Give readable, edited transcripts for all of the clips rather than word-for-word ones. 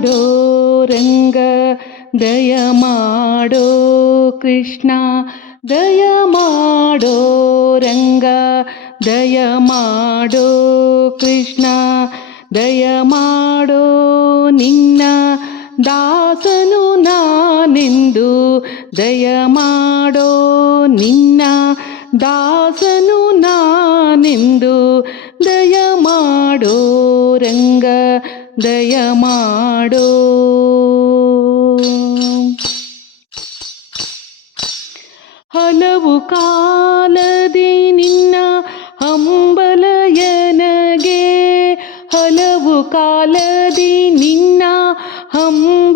ಮಾಡೋ ರಂಗ ದಯ ಮಾಡೋ ಕೃಷ್ಣ ದಯ ಮಾಡೋ ರಂಗ ದಯ ಮಾಡೋ ಕೃಷ್ಣ ದಯ ಮಾಡೋ ನಿನ್ನ ದಾಸನು ನಾನೆಂದು ದಯ ಮಾಡೋ ನಿನ್ನ ದಾಸನು ನಾನೆಂದು ದಯ ಮಾಡೋ ರಂಗ ದಯ ಮಾಡೋ. ಹಲವು ಕಾಲದಿ ನಿನ್ನ ಹಂಬಲಯನಗೆ ಹಲವು ಕಾಲದಿ ನಿನ್ನ ಹಂಬಲಯನಗೆ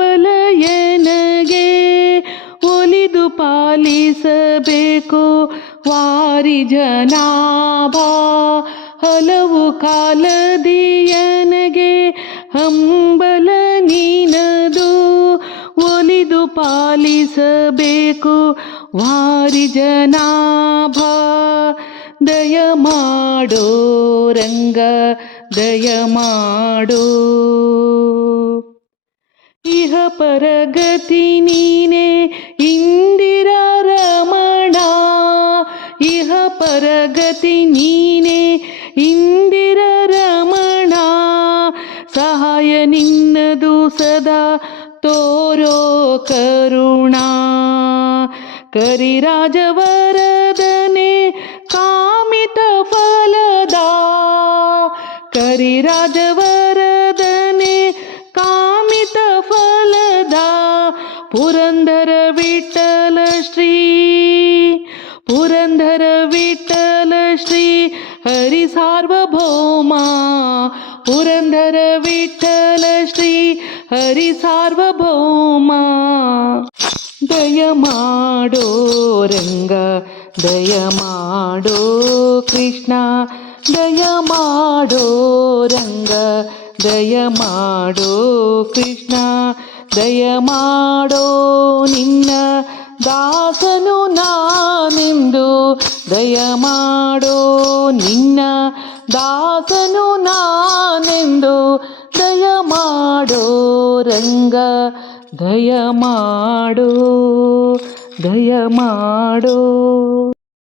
ಒಲಿದು ಪಾಲಿಸಬೇಕು ವಾರಿ ಜನಾಭ ಹಲವು ಕಾಲದಿಯನಗೆ ಹಂಬಲ ನೀನದು ಒಲಿದು ಪಾಲಿಸಬೇಕು ವಾರಿ ಜನಾಭ ದಯ ಮಾಡೋ ರಂಗ ದಯ ಮಾಡೋ. ಇಹ ಪರಗತಿ ನೀನೆ ಇಂದಿರಾ ರಮಣ ಇಹ ಪರಗತಿ ನೀನೆ ಇಂದಿರಾ ರಮಣ ಸಹಾಯ ನಿನ್ನದು ಸದಾ ತೋರೋ ಕರುಣಾ ಕರಿರಾಜವರದನೆ ಕಾಮಿತ ಫಲದ ಕರಿರಾಜವರದನೆ ಕಾಮಿತ ಫಲದ ಪುರಂದರ ವಿಠಲ ಶ್ರೀ ಪುರಂದರ ವಿಠಲ ಶ್ರೀ ಹರಿ ಸಾರ್ವಭೌಮ ಪುರಂದರ ವಿಠಲ ಶ್ರೀ ಹರಿ ಸಾರ್ವಭೌಮ ದಯ ಮಾಡೋ ರಂಗ ದಯ ಮಾಡೋ ಕೃಷ್ಣ ದಯ ಮಾಡೋ ರಂಗ ದಯ ಮಾಡೋ ಕೃಷ್ಣ ದಯ ಮಾಡೋ ನಿನ್ನ ದಾಸನು ನಾನೆಂದು ದಯ ಮಾಡೋ ನಿನ್ನ ದಾಸನು ನಾನೆಂದು ದಯ ಮಾಡೋ ರಂಗ ದಯ ಮಾಡೋ ದಯ ಮಾಡೋ.